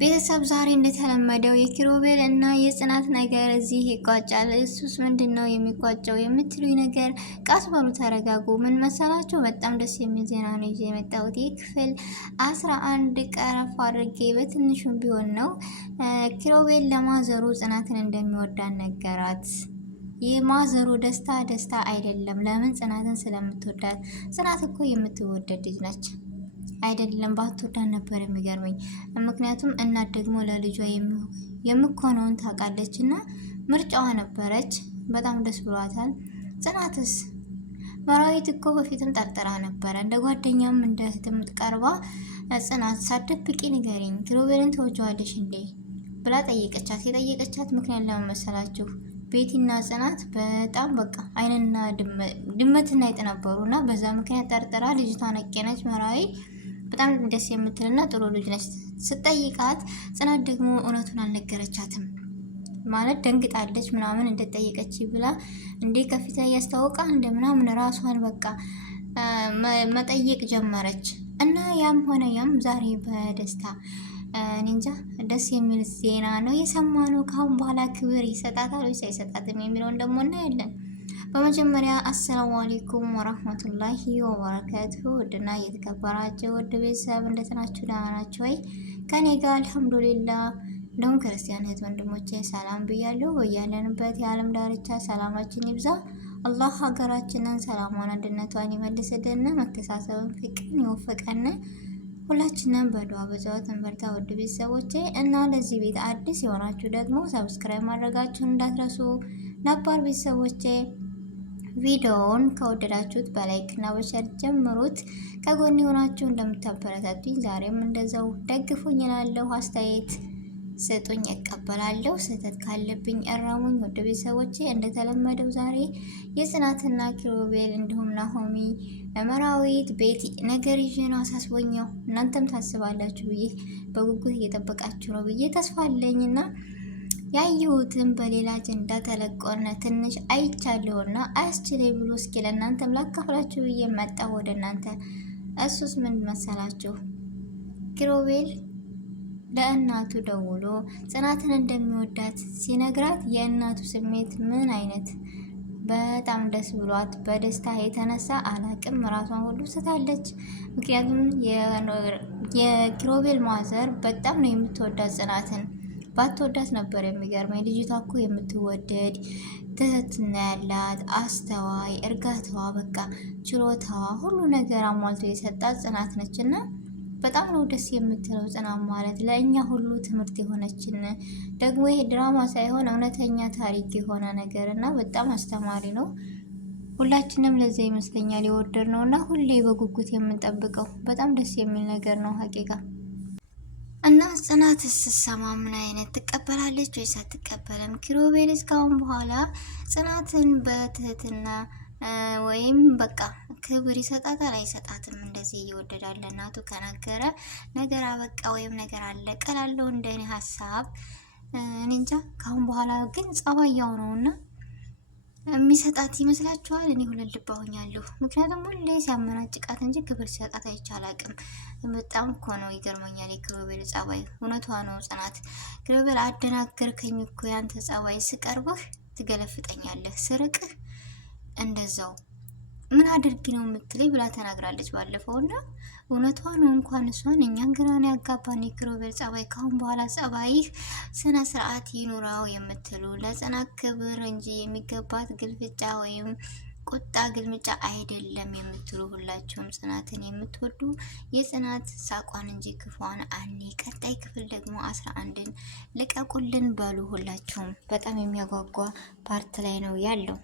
ቤተሰብ ዛሬ እንደተለመደው የኪሩቤል እና የጽናት ነገር እዚህ ይቋጫል። እሱስ ምንድነው የሚቋጨው የምትሉኝ ነገር ቃስ በሉ ተረጋጉ። ምን መሰላችሁ? በጣም ደስ የሚል ዜና ነው ይዤ የመጣሁት። ክፍል 11 ቀረፍ አድርጌ በትንሹም ቢሆን ነው። ኪሩቤል ለማዘሩ ጽናትን እንደሚወዳት ነገራት። የማዘሩ ደስታ አይደለም። ለምን? ጽናትን ስለምትወዳት። ጽናት እኮ የምትወደድ ልጅ ነች። አይደለም ባትወዳት ነበር የሚገርመኝ። ምክንያቱም እናት ደግሞ ለልጇ የምኮነውን ታውቃለች እና ምርጫዋ ነበረች። በጣም ደስ ብሏታል። ጽናትስ መራዊት እኮ በፊትም ጠርጥራ ነበረ፣ እንደ ጓደኛም እንደ እህትም ቀርባ ጽናት ሳትደብቂ ንገሪኝ ኪሩቤልን ተወጂዋለሽ እንዴ ብላ ጠየቀቻት። የጠየቀቻት ምክንያት ለምን መሰላችሁ? ቤቲና ጽናት በጣም በቃ አይንና ድመትና አይጥ ነበሩ እና በዛ ምክንያት ጠርጥራ ልጅቷ ነቄነች። መራዊ በጣም ደስ የምትልና ጥሩ ልጅ ነች። ስጠይቃት ጽናት ደግሞ እውነቱን አልነገረቻትም። ማለት ደንግጣለች ምናምን እንደጠየቀች ብላ እንዴ ከፊት ላይ ያስታውቃል እንደ ምናምን ራሷን በቃ መጠየቅ ጀመረች። እና ያም ሆነ ያም ዛሬ በደስታ እንጃ ደስ የሚል ዜና ነው የሰማነው። ካሁን በኋላ ክብር ይሰጣታል ወይስ አይሰጣትም የሚለውን ደግሞ እናያለን። በመጀመሪያ አሰላሙ አለይኩም ወራህመቱላሂ ወበረካቱሁ። ውድና እየተከበራችሁ ውድ ቤተሰብ እንደት ናችሁ? ደህና ናችሁ ወይ? ከኔ ጋር አልሐምዱሊላህ። እንደውም ክርስቲያን እህት ወንድሞቼ ሰላም ብያለሁ። በያለንበት የዓለም ዳርቻ ሰላማችን ይብዛ። አላህ ሀገራችንን ሰላሟን አንድነቷን ይመልስልን፣ መተሳሰብን ፍቅርን ይወፍቀን። ሁላችንም በዱዓ በጸሎት እንበርታ ውድ ቤተሰቦቼ። እና ለዚህ ቤት አዲስ የሆናችሁ ደግሞ ሰብስክራይብ ማድረጋችሁን እንዳትረሱ። ነባር ቤተሰቦቼ ቪዲዮውን ከወደዳችሁት በላይክ እና በሸር ጀምሩት። ከጎን የሆናችሁ እንደምታበረታቱኝ ዛሬም እንደዛው ደግፉኝ እላለሁ። አስተያየት ስጡኝ እቀበላለሁ። ስህተት ካለብኝ እረሙኝ። ወደ ቤተሰቦቼ እንደተለመደው ዛሬ የጽናትና ኪሩቤል እንዲሁም ናሆሚ መራዊት ቤት ነገር ይዤ ነው። አሳስቦኛው እናንተም ታስባላችሁ ብዬ በጉጉት እየጠበቃችሁ ነው ብዬ ተስፋ አለኝና ያየሁትን በሌላ አጀንዳ ተለቆነ ትንሽ አይቻለሁና አያስችለኝ ብሎ እስኪ ለእናንተም ላካፍላችሁ ብዬ መጣሁ ወደ እናንተ። እሱስ ምን መሰላችሁ? ኪሩቤል ለእናቱ ደውሎ ጽናትን እንደሚወዳት ሲነግራት የእናቱ ስሜት ምን አይነት በጣም ደስ ብሏት በደስታ የተነሳ አላቅም ራሷን ሁሉ ስታለች። ምክንያቱም የኪሩቤል ማዘር በጣም ነው የምትወዳት ጽናትን። ባትወዳት ነበር የሚገርመኝ። ልጅቷ እኮ የምትወደድ ትህትና ያላት አስተዋይ፣ እርጋታዋ በቃ ችሎታዋ ሁሉ ነገር አሟልቶ የሰጣት ጽናት ነች እና በጣም ነው ደስ የምትለው ጽናት ማለት ለእኛ ሁሉ ትምህርት የሆነችን ደግሞ ይሄ ድራማ ሳይሆን እውነተኛ ታሪክ የሆነ ነገር እና በጣም አስተማሪ ነው። ሁላችንም ለዚያ ይመስለኛል የወደድ ነው እና ሁሌ በጉጉት የምንጠብቀው በጣም ደስ የሚል ነገር ነው ሀቂቃ። እና ጽናት ስትሰማ ምን አይነት ትቀበላለች ወይስ አትቀበልም? ኪሩቤል እስካሁን በኋላ ጽናትን በትህትና ወይም በቃ ክብር ይሰጣታል አይሰጣትም? እንደዚህ እየወደዳለ እናቱ ከነገረ ነገር አበቃ ወይም ነገር አለቀ እላለሁ እንደኔ ሀሳብ። እንጃ ካሁን በኋላ ግን ጸባያው ነውና የሚሰጣት ይመስላችኋል? እኔ ሁለት ልብ ሆኛለሁ። ምክንያቱም ሁሌ ሲያመናጭቃት እንጂ ክብር ሲሰጣት አይቻል አቅም በጣም እኮ ነው ይገርመኛል የኪሩቤል ጸባይ። እውነቷ ነው ጽናት። ኪሩቤል አደናገርከኝ እኮ ያንተ ጸባይ፣ ስቀርብህ ትገለፍጠኛለህ፣ ስርቅህ እንደዛው ምን አድርጊ ነው የምትለኝ ብላ ተናግራለች ባለፈውና እውነቷ ነው። እንኳን እሷን እኛን ግራን ያጋባን የኪሩቤል ጸባይ። ካሁን በኋላ ጸባይህ ስነ ስርዓት ይኑራው የምትሉ ለጽናት ክብር እንጂ የሚገባት ግልፍጫ ወይም ቁጣ ግልምጫ አይደለም የምትሉ ሁላችሁም ጽናትን የምትወዱ የጽናት ሳቋን እንጂ ክፏን አኔ። ቀጣይ ክፍል ደግሞ 11ን ልቀቁልን በሉ ሁላችሁም። በጣም የሚያጓጓ ፓርት ላይ ነው ያለው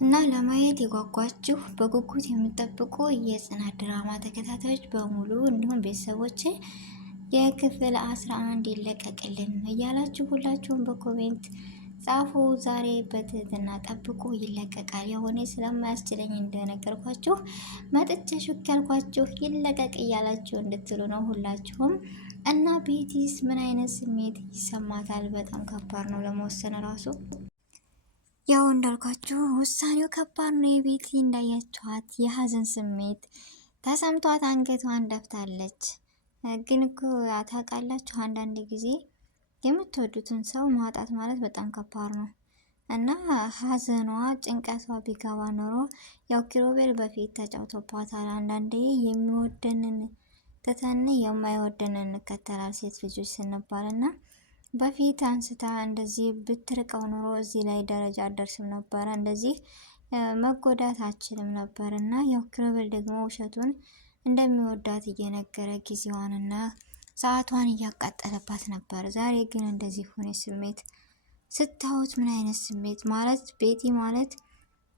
እና ለማየት የጓጓችሁ በጉጉት የምጠብቁ የጽናት ድራማ ተከታታዮች በሙሉ እንዲሁም ቤተሰቦች የክፍል 11 ይለቀቅልን እያላችሁ ሁላችሁም በኮሜንት ጻፉ። ዛሬ በትህትና ጠብቁ፣ ይለቀቃል። የሆነ ስለማያስችለኝ እንደነገርኳችሁ መጥቼ ሹክ ያልኳችሁ ይለቀቅ እያላችሁ እንድትሉ ነው ሁላችሁም። እና ቤቲስ ምን አይነት ስሜት ይሰማታል? በጣም ከባድ ነው ለመወሰን ራሱ። ያው እንዳልኳችሁ ውሳኔው ከባድ ነው። የቤቲ እንዳያችኋት የሀዘን ስሜት ተሰምቷት አንገቷን ደፍታለች። ግን እኮ ታውቃላችሁ አንዳንድ ጊዜ የምትወዱትን ሰው ማጣት ማለት በጣም ከባድ ነው። እና ሀዘኗ ጭንቀቷ ቢገባ ኖሮ ያው ኪሮቤል በፊት ተጫውቶባታል። አንዳንዴ የሚወደንን ትተን የማይወደንን እንከተላል ሴት ልጆች ስንባል እና በፊት አንስታ እንደዚህ ብትርቀው ኖሮ እዚህ ላይ ደረጃ አደርስም ነበረ፣ እንደዚህ መጎዳት አችልም ነበር። እና ያው ኪሮቤል ደግሞ ውሸቱን እንደሚወዳት እየነገረ ጊዜዋንና ሰዓቷን እያቃጠለባት ነበር። ዛሬ ግን እንደዚህ ሆነ ስሜት ስታዩት ምን አይነት ስሜት ማለት ቤቲ ማለት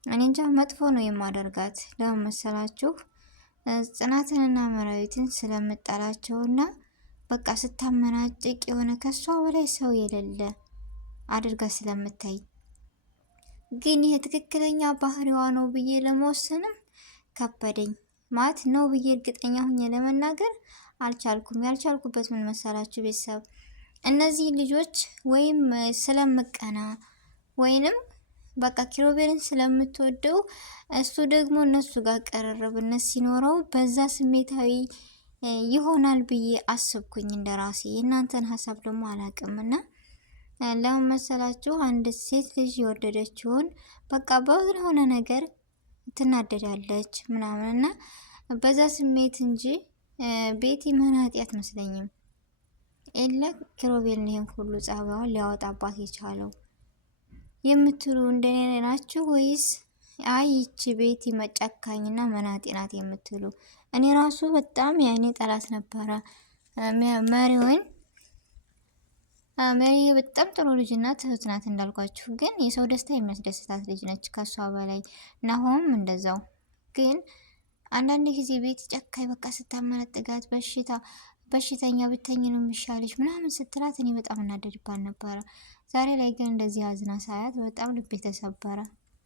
እኔ እንጃ መጥፎ ነው የማደርጋት። ለምን መሰላችሁ? ጽናትንና መራዊትን ስለምጠላቸውና በቃ ስታመናጭቅ የሆነ ከሷ በላይ ሰው የሌለ አድርጋ ስለምታይ፣ ግን ይሄ ትክክለኛ ባህሪዋ ነው ብዬ ለመወሰንም ከበደኝ። ማለት ነው ብዬ እርግጠኛ ሁኜ ለመናገር አልቻልኩም። ያልቻልኩበት ምን መሰላችሁ ቤተሰብ? እነዚህ ልጆች ወይም ስለምቀና ወይንም በቃ ኪሮቤልን ስለምትወደው እሱ ደግሞ እነሱ ጋር ቀረረብነት ሲኖረው በዛ ስሜታዊ ይሆናል ብዬ አስብኩኝ እንደራሴ። የእናንተን ሀሳብ ደግሞ አላቅምና ለምን መሰላችሁ? አንድ ሴት ልጅ የወደደችውን በቃ በሆነ ነገር ትናደዳለች ምናምንና በዛ ስሜት እንጂ ቤቲ ምህናት አትመስለኝም። ኤለ ኪሮቤልን ይሄን ሁሉ ጸባዩን ሊያወጣባት የቻለው የምትሉ እንደኔ ናችሁ ወይስ አይ ይቺ ቤቲ መጨካኝና መናጤ ናት የምትሉ? እኔ ራሱ በጣም ያኔ ጠላት ነበረ መሪውን። መሪ በጣም ጥሩ ልጅና ትሁት ናት እንዳልኳችሁ፣ ግን የሰው ደስታ የሚያስደስታት ልጅ ነች ከሷ በላይ። ናሆም እንደዛው። ግን አንዳንድ ጊዜ ቤት ጨካኝ በቃ ስታመነጥጋት በሽተኛ ብተኝ ነው የሚሻለች ምናምን ስትላት እኔ በጣም እናደድባት ነበረ። ዛሬ ላይ ግን እንደዚህ አዝና ሳያት በጣም ልቤ ተሰበረ።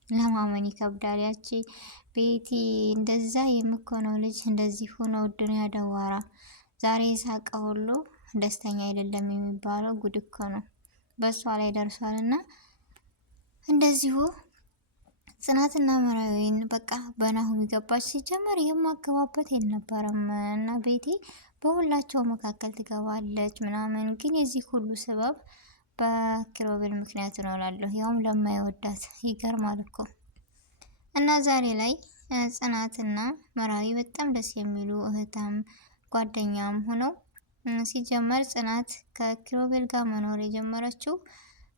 ለማመን ይከብዳል። ያቺ ቤቲ እንደዛ የምኮነው ልጅ እንደዚህ ሆነ ዱንያ ደዋራ ዛሬ ሳቀ ሁሉ ደስተኛ አይደለም የሚባለው ጉድ እኮ ነው በሷ ላይ ደርሷልና እንደዚሁ ጽናትና መራዊን በቃ በናሁም ገባች። ሲጀመር የማገባበት የልነበረም እና ቤቲ በሁላቸው መካከል ትገባለች ምናምን። ግን የዚህ ሁሉ ሰበብ በኪሮቤል ምክንያት ነው እላለሁ፣ ያውም ለማይወዳት። ይገርማል እኮ። እና ዛሬ ላይ ጽናትና መራዊ በጣም ደስ የሚሉ እህታም ጓደኛም ሆነው ሲጀመር ጽናት ከኪሮቤል ጋር መኖር የጀመረችው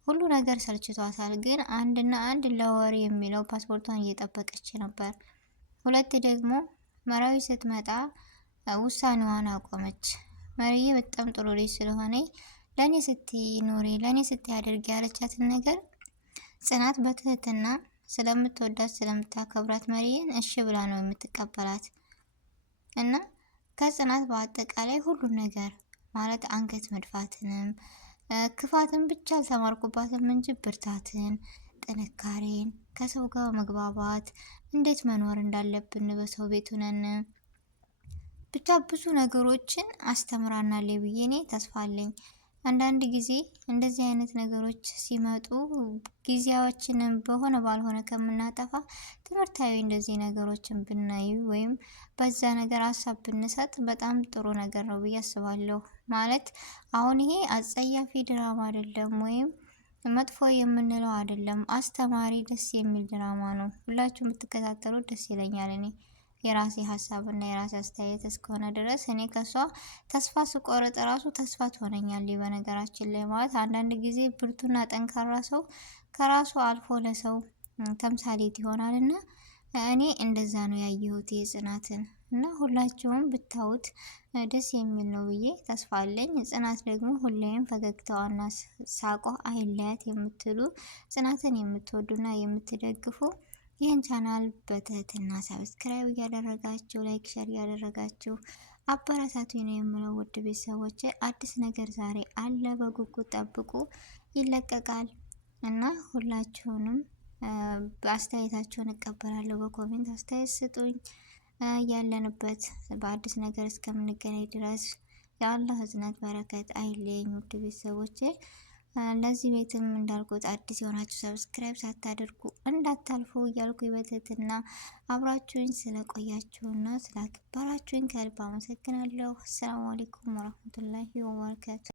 ሁሉ ነገር ሰልችቷታል። ግን አንድና አንድ ለወር የሚለው ፓስፖርቷን እየጠበቀች ነበር። ሁለት ደግሞ መራዊ ስትመጣ ውሳኔዋን አቆመች። መሪዬ በጣም ጥሩ ልጅ ስለሆነ ለኔ ስትይ ኑሪ፣ ለኔ ስትይ አድርጊ ያለቻትን ነገር ጽናት በትህትና ስለምትወዳት ስለምታከብራት መሪዬን እሺ ብላ ነው የምትቀበላት። እና ከጽናት በአጠቃላይ ሁሉም ነገር ማለት አንገት መድፋትንም ክፋትን ብቻ አልተማርኩባትም እንጂ ብርታትን፣ ጥንካሬን፣ ከሰው ጋር መግባባት፣ እንዴት መኖር እንዳለብን በሰው ቤት ሆነን ብቻ ብዙ ነገሮችን አስተምራናለች ብዬ እኔ ተስፋ አለኝ። አንዳንድ ጊዜ እንደዚህ አይነት ነገሮች ሲመጡ ጊዜያችንን በሆነ ባልሆነ ከምናጠፋ ትምህርታዊ እንደዚህ ነገሮችን ብናይ ወይም በዛ ነገር ሀሳብ ብንሰጥ በጣም ጥሩ ነገር ነው ብዬ አስባለሁ። ማለት አሁን ይሄ አጸያፊ ድራማ አይደለም ወይም መጥፎ የምንለው አይደለም። አስተማሪ ደስ የሚል ድራማ ነው። ሁላችሁ የምትከታተሉት ደስ ይለኛል። እኔ የራሴ ሀሳብ እና የራሴ አስተያየት እስከሆነ ድረስ እኔ ከሷ ተስፋ ስቆርጥ ራሱ ተስፋ ትሆነኛለች። በነገራችን ላይ ማለት አንዳንድ ጊዜ ብርቱና ጠንካራ ሰው ከራሱ አልፎ ለሰው ተምሳሌት ይሆናል እና እኔ እንደዛ ነው ያየሁት የጽናትን እና ሁላችሁም ብታዩት ደስ የሚል ነው ብዬ ተስፋ አለኝ። ጽናት ደግሞ ሁሌም ፈገግታዋና ሳቋ አይለያት የምትሉ ጽናትን የምትወዱና የምትደግፉ ይህን ቻናል በትህትና ሰብስክራይብ እያደረጋችሁ ላይክ ሸር እያደረጋችሁ አበረታቱ ነው የምለው። ውድ ቤተሰቦቼ አዲስ ነገር ዛሬ አለ፣ በጉጉት ጠብቁ፣ ይለቀቃል እና ሁላችሁንም አስተያየታችሁን እቀበላለሁ። በኮሜንት አስተያየት ስጡኝ። ያለንበት በአዲስ ነገር እስከምንገናኝ ድረስ የአላህ ህዝነት በረከት አይለኝ። ውድ ቤተሰቦቼ ለዚህ ቤትም እንዳልኩት አዲስ የሆናችሁ ሰብስክራይብ ሳታደርጉ እንዳታልፉ እያልኩ በትህትና አብራችሁኝ ስለቆያችሁና ስላከበራችሁኝ ከልብ አመሰግናለሁ። አሰላሙ አለይኩም ወረህመቱላሂ ወበረካቱ።